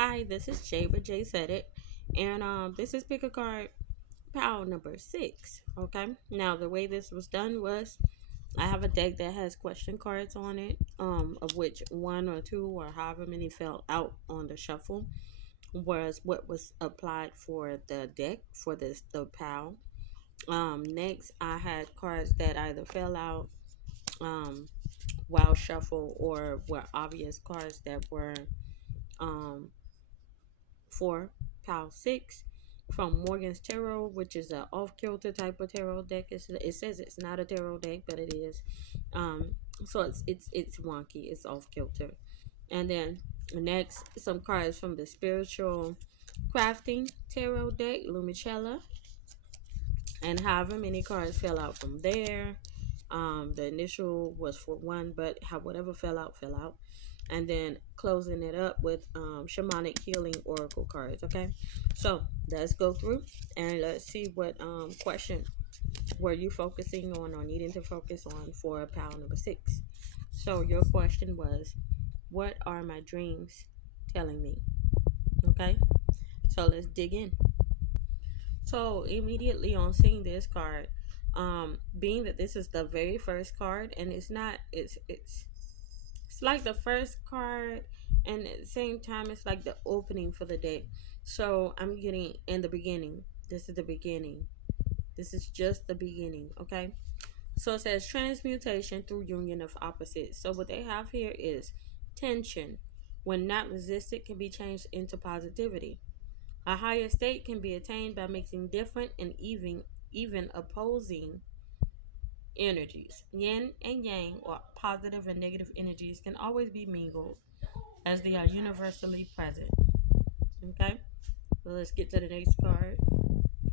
Hi, this is Jay with Jsaidit, and this is pick a card pile number 6. Okay, now the way this was done was I have a deck that has question cards on it, of which one or two or however many fell out on the shuffle was what was applied for the deck for the pile. Next, I had cards that either fell out while shuffle or were obvious cards that were um for pile 6 from Morgan's Tarot, which is an off-kilter type of tarot deck. It says it's not a tarot deck, but it is. Um, so it's wonky. It's off-kilter. And then next, some cards from the Spiritual Crafting Tarot deck, Lumicella, and however many cards fell out from there. The initial was for one, but whatever fell out, fell out. And then closing it up with shamanic healing oracle cards. Okay, so let's go through and let's see what question were you focusing on or needing to focus on for pile number 6. So your question was, what are my dreams telling me? Okay, so let's dig in. So immediately on seeing this card, being that this is the very first card, and it's like the first card, and at the same time, it's like the opening for the deck. So I'm getting in the beginning. This is the beginning. This is just the beginning. Okay. So it says transmutation through union of opposites. So what they have here is tension, when not resisted, can be changed into positivity. A higher state can be attained by mixing different and even opposing energies. Yin and yang, or positive and negative energies, can always be mingled as they are universally present. Okay, so let's get to the next card.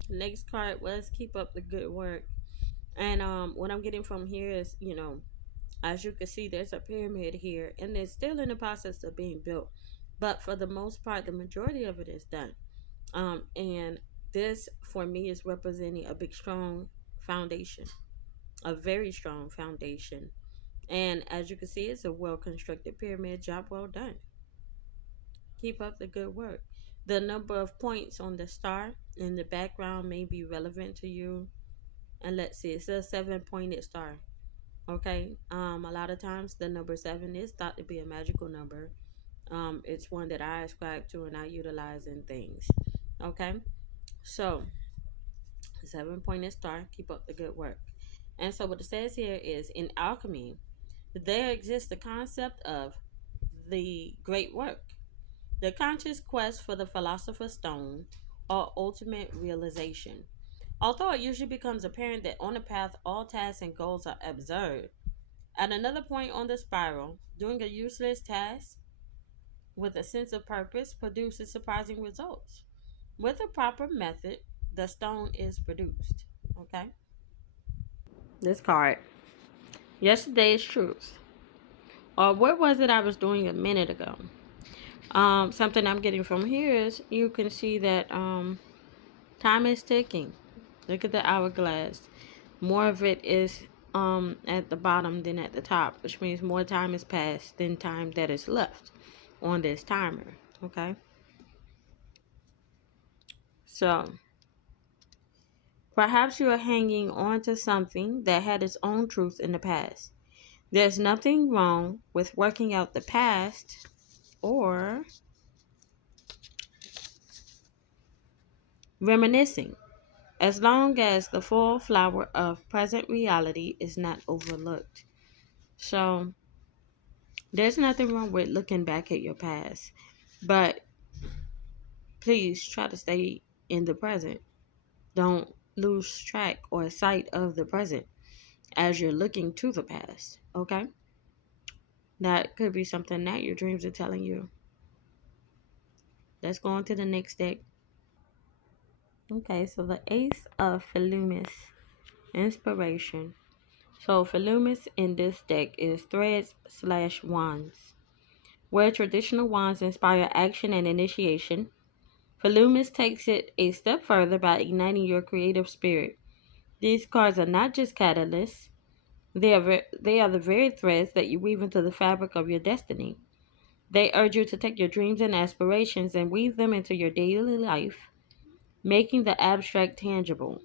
The next card was keep up the good work. And what I'm getting from here is, as you can see, there's a pyramid here, and it's still in the process of being built. But for the most part, the majority of it is done. And this for me is representing a big, strong foundation, a very strong foundation. And as you can see, it's a well constructed pyramid. Job well done. Keep up the good work. The number of points on the star in the background may be relevant to you. And let's see, it's a 7-pointed star. Okay. A lot of times the number 7 is thought to be a magical number. It's one that I ascribe to and I utilize in things. Okay. So 7-pointed star, keep up the good work. And so what it says here is in alchemy, there exists the concept of the great work, the conscious quest for the philosopher's stone or ultimate realization. Although it usually becomes apparent that on the path all tasks and goals are absurd, at another point on the spiral, doing a useless task with a sense of purpose produces surprising results. With a proper method, the stone is produced. Okay? This card. Yesterday's truth. Or what was it I was doing a minute ago? Something I'm getting from here is you can see that time is ticking. Look at the hourglass. More of it is at the bottom than at the top, which means more time has passed than time that is left on this timer. Okay? So perhaps you are hanging on to something that had its own truth in the past. There's nothing wrong with working out the past or reminiscing, as long as the full flower of present reality is not overlooked. So, there's nothing wrong with looking back at your past, but please try to stay in the present. Don't lose track or sight of the present as you're looking to the past, okay? That could be something that your dreams are telling you. Let's go on to the next deck. Okay, so the Ace of Philumis, Inspiration. So Philumis in this deck is threads/wands. Where traditional wands inspire action and initiation, Philumis takes it a step further by igniting your creative spirit. These cards are not just catalysts, they are the very threads that you weave into the fabric of your destiny. They urge you to take your dreams and aspirations and weave them into your daily life, making the abstract tangible.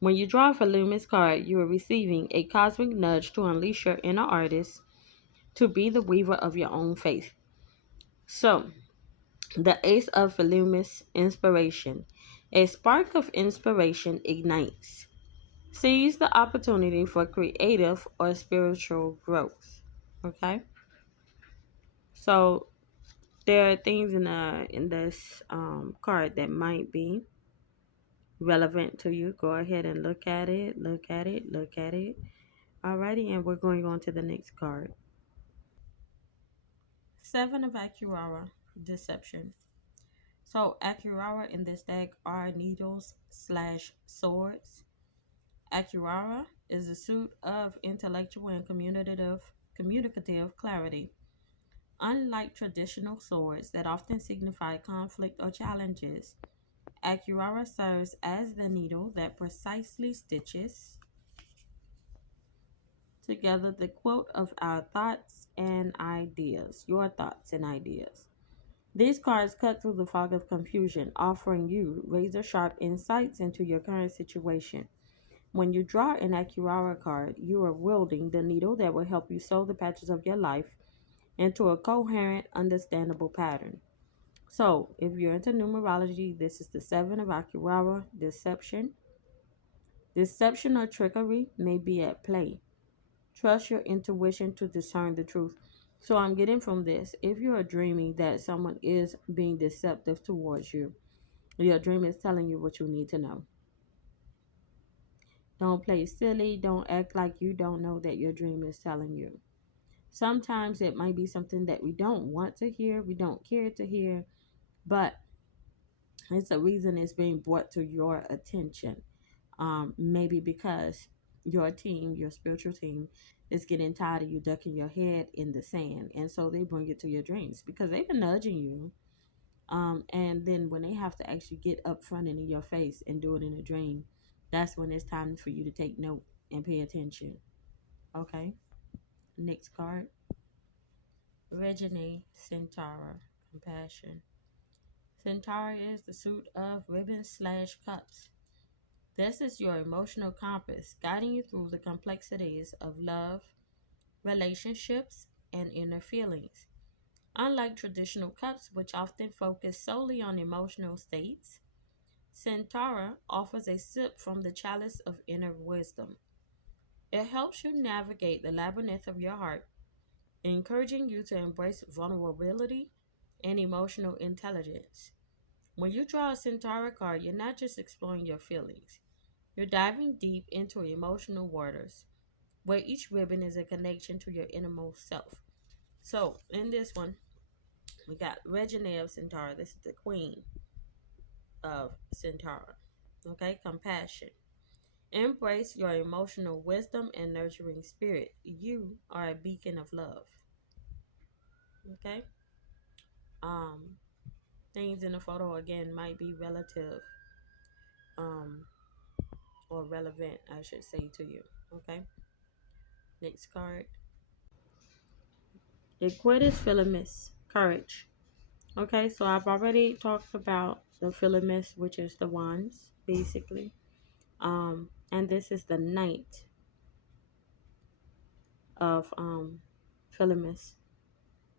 When you draw a Loomis card, you are receiving a cosmic nudge to unleash your inner artist, to be the weaver of your own faith. So, the Ace of Loomis inspiration. A spark of inspiration ignites. Seize the opportunity for creative or spiritual growth. Okay? So, there are things in this card that might be relevant to you. Go ahead and look at it, look at it, look at it. Alrighty, and we're going on to the next card. Seven of Akirawa, deception. So Akirawa in this deck are needles slash swords. Akirawa is a suit of intellectual and communicative clarity. Unlike traditional swords that often signify conflict or challenges, Akirawa serves as the needle that precisely stitches together the quote of our thoughts and ideas, your thoughts and ideas. These cards cut through the fog of confusion, offering you razor sharp insights into your current situation. When you draw an Akirawa card, you are wielding the needle that will help you sew the patches of your life into a coherent, understandable pattern. So, if you're into numerology, this is the Seven of Akirawa, deception. Deception or trickery may be at play. Trust your intuition to discern the truth. So I'm getting from this, if you are dreaming that someone is being deceptive towards you, your dream is telling you what you need to know. Don't play silly. Don't act like you don't know that your dream is telling you. Sometimes it might be something that we don't want to hear, we don't care to hear, but it's a reason it's being brought to your attention. Maybe because your team, your spiritual team, is getting tired of you ducking your head in the sand, and so they bring it to your dreams because they've been nudging you. And then when they have to actually get up front and in your face and do it in a dream, that's when it's time for you to take note and pay attention. Okay. Next card. Regine Centaur, compassion. Centaur is the suit of ribbons slash cups. This is your emotional compass, guiding you through the complexities of love, relationships, and inner feelings. Unlike traditional cups, which often focus solely on emotional states, Centaura offers a sip from the chalice of inner wisdom. It helps you navigate the labyrinth of your heart, encouraging you to embrace vulnerability and emotional intelligence. When you draw a Centaura card, you're not just exploring your feelings, you're diving deep into emotional waters, where each ribbon is a connection to your innermost self. So, in this one, we got Regina of Centaur. This is the queen of Centaur. Okay, compassion. Embrace your emotional wisdom and nurturing spirit. You are a beacon of love. Okay? Um, Things in the photo again might be relative, um, or relevant, I should say, to you. Okay? Next card. Equitus Philemus, courage. Okay, so I've already talked about the Philemus, which is the wands, basically. And this is the knight of Philemus,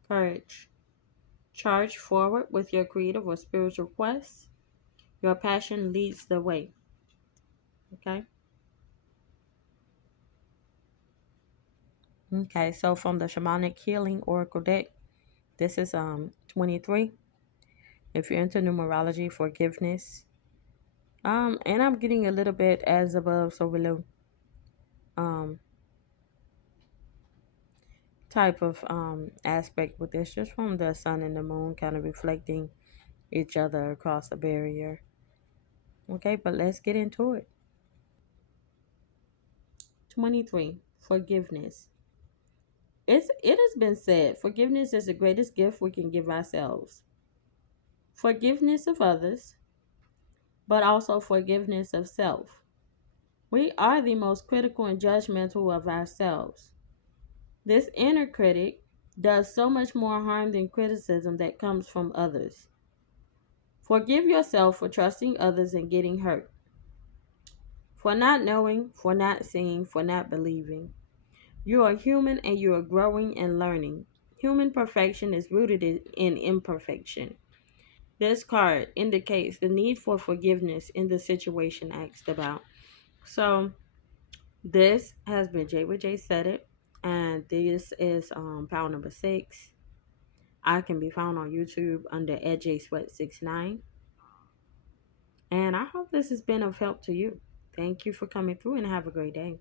courage. Charge forward with your creative or spiritual quest. Your passion leads the way. Okay. Okay, so from the Shamanic Healing Oracle deck, this is 23. If you're into numerology, forgiveness. And I'm getting a little bit as above, so below. Um, type of aspect with this, just from the sun and the moon kind of reflecting each other across a barrier. Okay, but let's get into it. 23. Forgiveness. It has been said, forgiveness is the greatest gift we can give ourselves. Forgiveness of others, but also forgiveness of self. We are the most critical and judgmental of ourselves. This inner critic does so much more harm than criticism that comes from others. Forgive yourself for trusting others and getting hurt, for not knowing, for not seeing, for not believing. You are human and you are growing and learning. Human perfection is rooted in imperfection. This card indicates the need for forgiveness in the situation asked about. So, this has been Jay with Jay Said It, and this is pound number 6. I can be found on YouTube under at Jsweat69. And I hope this has been of help to you. Thank you for coming through and have a great day.